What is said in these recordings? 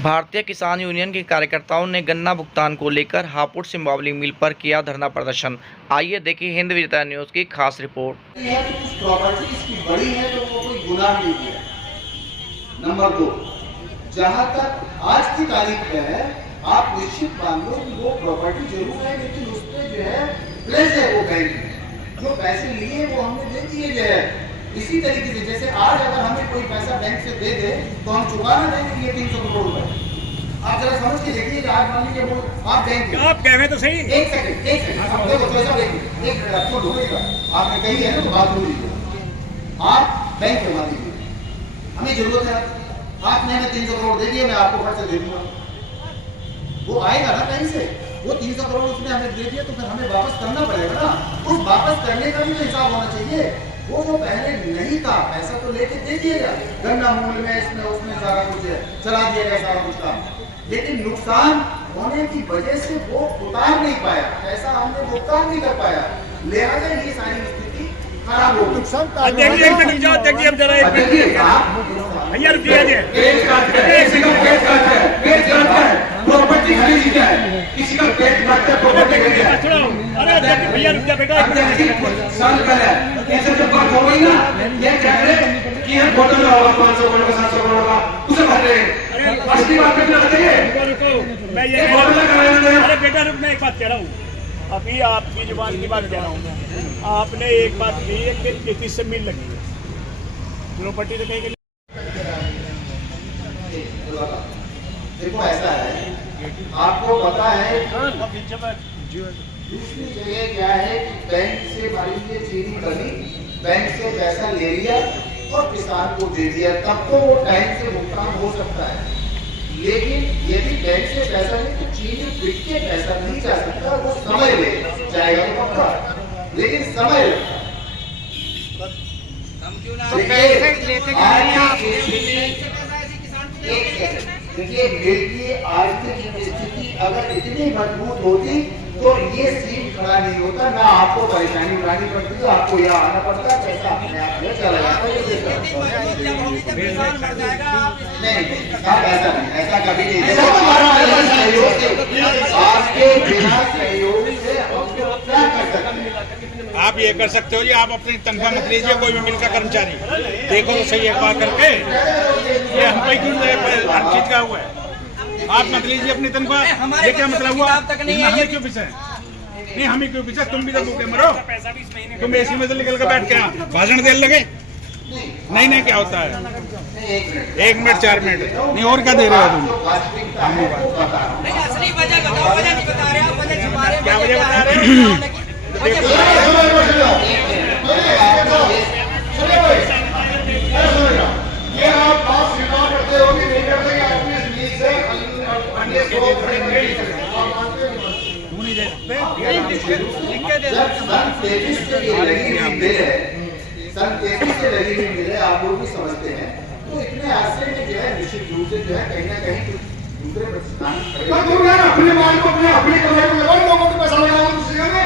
भारतीय किसान यूनियन के कार्यकर्ताओं ने गन्ना भुगतान को लेकर हापुड़ सिंबावली मिल पर किया धरना प्रदर्शन। आइए देखिए हिंद विजेता न्यूज की खास रिपोर्ट। प्रॉपर्टी इसकी बड़ी है तो वो कोई गुनाह नहीं किया। नंबर 2, जहां तक आज की तारीख में है, आप निश्चित मान लो कि वो प्रॉपर्टी जरूर है, लेकिन उस पर जो है प्लेस है, वो बैंक में जो पैसे लिए वो हमने दे दिए जो है। इसी तरीके से जैसे आज अगर हमें कोई पैसा बैंक से दे दे तो हम चुका ना देंगे ये 300 करोड़ रुपए। आप जरा समझ के देखिए, आज मान लीजिए वो आप बैंक आप कह रहे तो सही। एक सेकंड आप देखो पैसा देंगे, एक आपको ढूंढेगा, आपने कही है ना तो बात हो लीजिए। आप बैंक में मान लीजिए हमें जरूरत है, आपने हमें 300 करोड़ दे दिए, मैं आपको खर्चा दे दूंगा। वो आएगा ना कहीं से, वो 300 करोड़ उसने हमें दे दिया तो फिर हमें वापस करना पड़ेगा ना। उस वापस करने का भी तो हिसाब होना चाहिए। वो जो पहले नहीं था पैसा तो लेके दे दिएगा, गन्ना मूल में इसमें उसमें सारा कुछ चला दिएगा सारा कुछ काम, लेकिन नुकसान होने की वजह से वो उतार नहीं पाया, पैसा हमने भुगतान नहीं कर पाया, लिहाजा ये सारी स्थिति खराब हो गई। भैया रुकिए, प्रॉपर्टी खरीदी जाए, किसी का पेट काटता है, प्रॉपर्टी खरीदी जाए। अरे भैया रुक जा बेटा। साल पहले ऐसे जब बात हो गई ना, ये कह रहे कि हम फोटो में होगा 500 करोड़ का 700 करोड़ का उसे भर रहे हैं। असली बात पे ना बताइए। मैं ये अरे बेटा रुक, मैं एक बात कह रहा हूँ, अभी आपकी जुबान की बात कह रहा हूँ। आपने एक बात कही है कि 33 से मिल लगी है प्रॉपर्टी तो कहीं। देखो ऐसा है, आपको पता है दूसरी जगह क्या है कि बैंक से मान लीजिए चीनी बनी, बैंक से पैसा ले लिया और किसान को दे दिया, तब तो वो टाइम से भुगतान हो सकता है। लेकिन यदि बैंक से पैसा ले तो चीनी बिक के पैसा नहीं जा सकता, वो समय ले जाएगा तो पक्का, लेकिन समय देखिए मिल की आर्थिक स्थिति अगर इतनी मजबूत होती तो ये सीन खड़ा नहीं होता, ना आपको परेशानी उठानी पड़ती, आपको यहाँ आना पड़ता, पैसा अपने आप में चला जाता। ऐसा नहीं, ऐसा कभी नहीं, आपके बिना सहयोग से हम क्या कर सकते। आप ये कर सकते हो जी, आप अपनी तनख्वाह मत लीजिए, कोई भी मिल का कर्मचारी देखो तो सही एक बार करके, ये हम पे क्यों हर चीज का हुआ है, आप मत लीजिए अपनी तनख्वाह। ये क्या मतलब हुआ, हमें क्यों पीछे नहीं, हमें क्यों पीछे, तुम भी तो भूखे मरो, तुम एसी में से निकल कर बैठ के भाषण देने लगे। नहीं नहीं क्या होता है, 1 मिनट 4 मिनट नहीं, और क्या दे रहे हो तुम, असली वजह बताओ, वजह नहीं बता रहे, आप वजह छुपा रहे हैं। क्या वजह बता रहे हो? ये आप बात स्वीकार करते हो कि नहीं करते कि अपनी नींद से अन्य को सन 33 से लगी हुई मिले, आप लोग भी समझते हैं, तो इतने आश्चर्य में जो है निश्चित रूप से जो है कहीं ना कहीं दूसरे प्रतिष्ठान अपने माल को अपने कमाई को लगाओ, लोगों को पैसा लगाओ दूसरी जगह।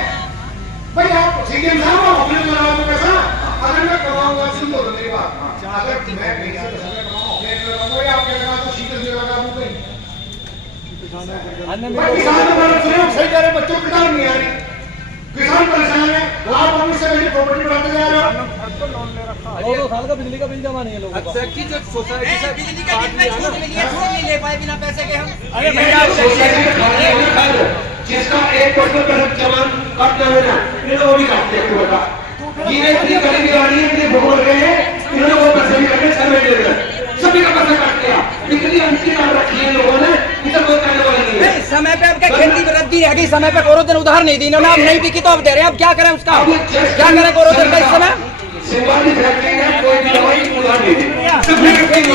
भाई आप सीएम साहब अपने लगाओ पैसा, अगर मैं कमाऊंगा, सुन लो मेरी बात, अगर मैं पैसा कमाऊं अपने लगाऊंगा या आपके लगा तो सीधे से लगा दूं कहीं। किसान सही कह रहे, बच्चों की किताब नहीं आ रही, किसान परेशान है, आप उनसे मेरी प्रॉपर्टी बढ़ाते जा रहे हो। 2 साल का बिजली का बिल जमा नहीं है लोगों का। सोसाइटी से बिजली का कितना छूट मिली है, छूट नहीं ले पाए बिना पैसे के हम। अरे भैया जिसका 1% जमा करते हो ना, इन्होंने वो भी काटते हैं बता, ये इतनी गरीबी आ रही है, इतने भोग रहे हैं, इन्होंने वो पैसे भी करके समय दे रहे हैं, सभी का पैसा काट दिया, इतनी अंतिम बात रखी है लोगों ने, इधर कोई करने वाला नहीं है। समय पे आपका खेती वृद्धि रह गई, समय पे कोरोजन उधार नहीं दी इन्होंने, आप नहीं बिकी तो आप दे रहे हैं, अब क्या करें उसका, क्या करें कोरोजन का इस समय? शिवाजी फैक्ट्री में कोई दवाई उधार नहीं दी,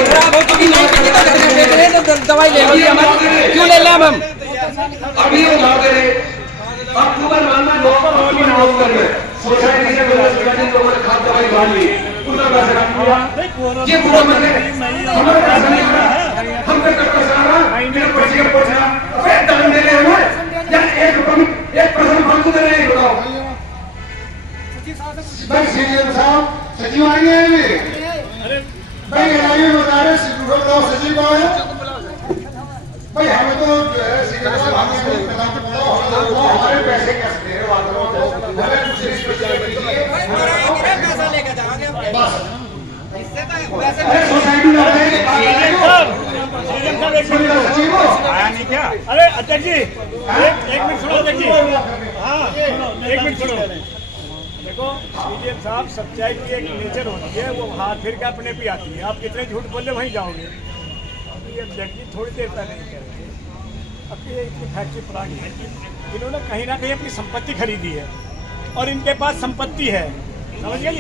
खराब हो चुकी, नहीं बिकी तो दे रहे हैं, तो दवाई ले लीजिए, हमारी क्यों ले लें अब हम? अभी उधार दे रहे, अक्टूबर माह में लोग कर गए, सोसाइटी से लोगों ने खाद दवाई उधार ली, उनका पैसा काट लिया। ये पूरा मतलब हमारे पैसा नहीं आ रहा, हम पे तक पैसा आ रहा, मेरे पैसे का पैसा अबे दान दे रहे हैं या 1% फालतू दे रहे हैं, बताओ। भाई सीएम साहब सचिव आएंगे भाई, बता रहे सचिव कौन है? भाई हमें तो जो है हमारे पैसे कैसे दे रहे हो हमें कुछ रिस्पॉन्सिबिलिटी पैसा लेकर जाओगे बस इससे तो वैसे सोसाइटी में आया नहीं क्या? अरे अध्यक्ष जी एक मिनट सुनो अध्यक्ष जी। हाँ एक मिनट सुनो। देखो सीडीएम साहब, सच्चाई की एक नेचर होती है, वो हाथ फिर के अपने पे आती है। आप कितने झूठ बोले वहीं जाओगे। अभी ये अध्यक्ष जी थोड़ी देर पहले नहीं कह रहे थे, अब ये इतनी फैक्ट्री पुरानी है, इन्होंने कहीं ना कहीं अपनी संपत्ति खरीदी है और इनके पास संपत्ति है, समझ गए?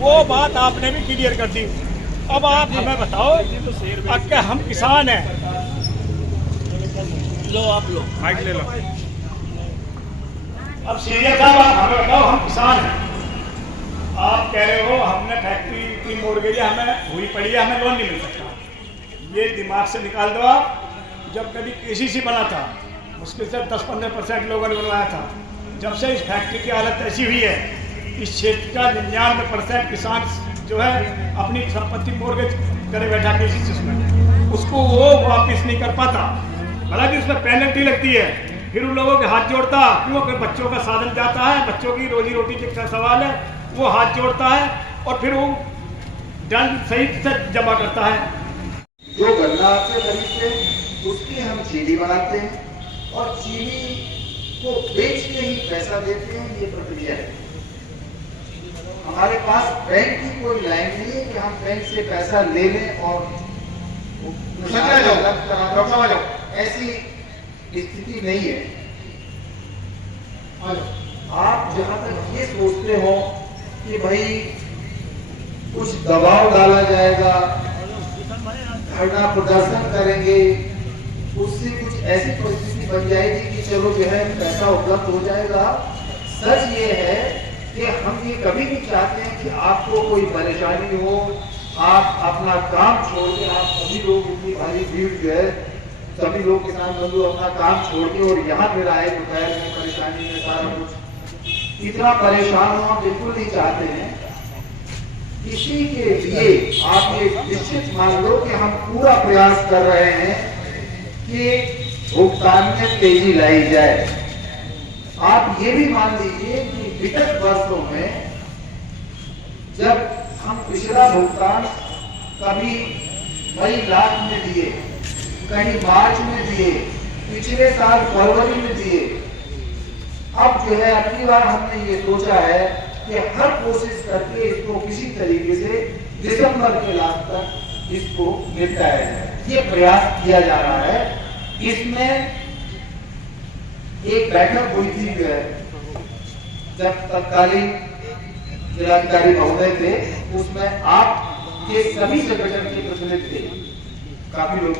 वो बात आपने भी क्लियर कर दी। अब आप हमें बताओ, अगर हम किसान हैं, लो आप लो माइक ले लो। अब सीनियर साहब आप हमें बताओ, हम किसान हैं, आप कह रहे हो हमने फैक्ट्री की मोर्गेज हमें हुई पड़ी है, हमें लोन नहीं मिल सकता। ये दिमाग से निकाल दो आप। जब कभी केसीसी बना था, मुश्किल से 10-15% लोगों ने बनवाया था। जब से इस फैक्ट्री की हालत ऐसी हुई है, इस क्षेत्र का 99% किसान जो है अपनी संपत्ति मोर्गेज करे बैठा केसीसी में, उसको वो वापस नहीं कर पाता। हालांकि उसमें पेनल्टी लगती है, फिर उन लोगों के हाथ जोड़ता, क्यों? कि बच्चों का साधन जाता है, बच्चों की रोजी रोटी का सवाल है, वो हाथ जोड़ता है और फिर वो दंड सही से जमा करता है। जो गन्ना से खरीदते हैं उसकी हम चीनी बनाते हैं और चीनी को बेच के ही पैसा देते हैं। ये प्रक्रिया है। हमारे पास बैंक की कोई लाइन नहीं है कि हम बैंक से पैसा ले लें और ऐसी स्थिति नहीं है। आप जहां तक ये सोचते हो कि भाई कुछ दबाव डाला जाएगा, धरना प्रदर्शन करेंगे, उससे कुछ ऐसी परिस्थिति बन जाएगी कि चलो जो है पैसा उपलब्ध हो जाएगा। सच ये है कि हम ये कभी नहीं चाहते हैं कि आपको कोई परेशानी हो, आप अपना काम छोड़ के, आप सभी लोग इतनी भारी भीड़ जो है, सभी लोग किसान बंधु अपना काम छोड़ के और यहाँ पे आए दोपहर में परेशानी में सारा कुछ इतना परेशान हो, हम बिल्कुल नहीं चाहते हैं। इसी के लिए आप ये निश्चित मान लो कि हम पूरा प्रयास कर रहे हैं कि भुगतान में तेजी लाई जाए। आप ये भी मान लीजिए कि विगत वर्षों में जब हम पिछला भुगतान कभी मई लाख में दिए, कहीं मार्च में दिए, पिछले साल फरवरी में दिए, अब जो है अगली बार हमने ये सोचा है कि हर कोशिश करके इसको किसी तरीके से दिसंबर के लास्ट तक इसको निपटाया जाए। ये प्रयास किया जा रहा है। इसमें एक बैठक हुई थी जब तत्कालीन जिलाधिकारी महोदय थे, उसमें आप ये सभी संगठन के प्रतिनिधि थे, काफी लोग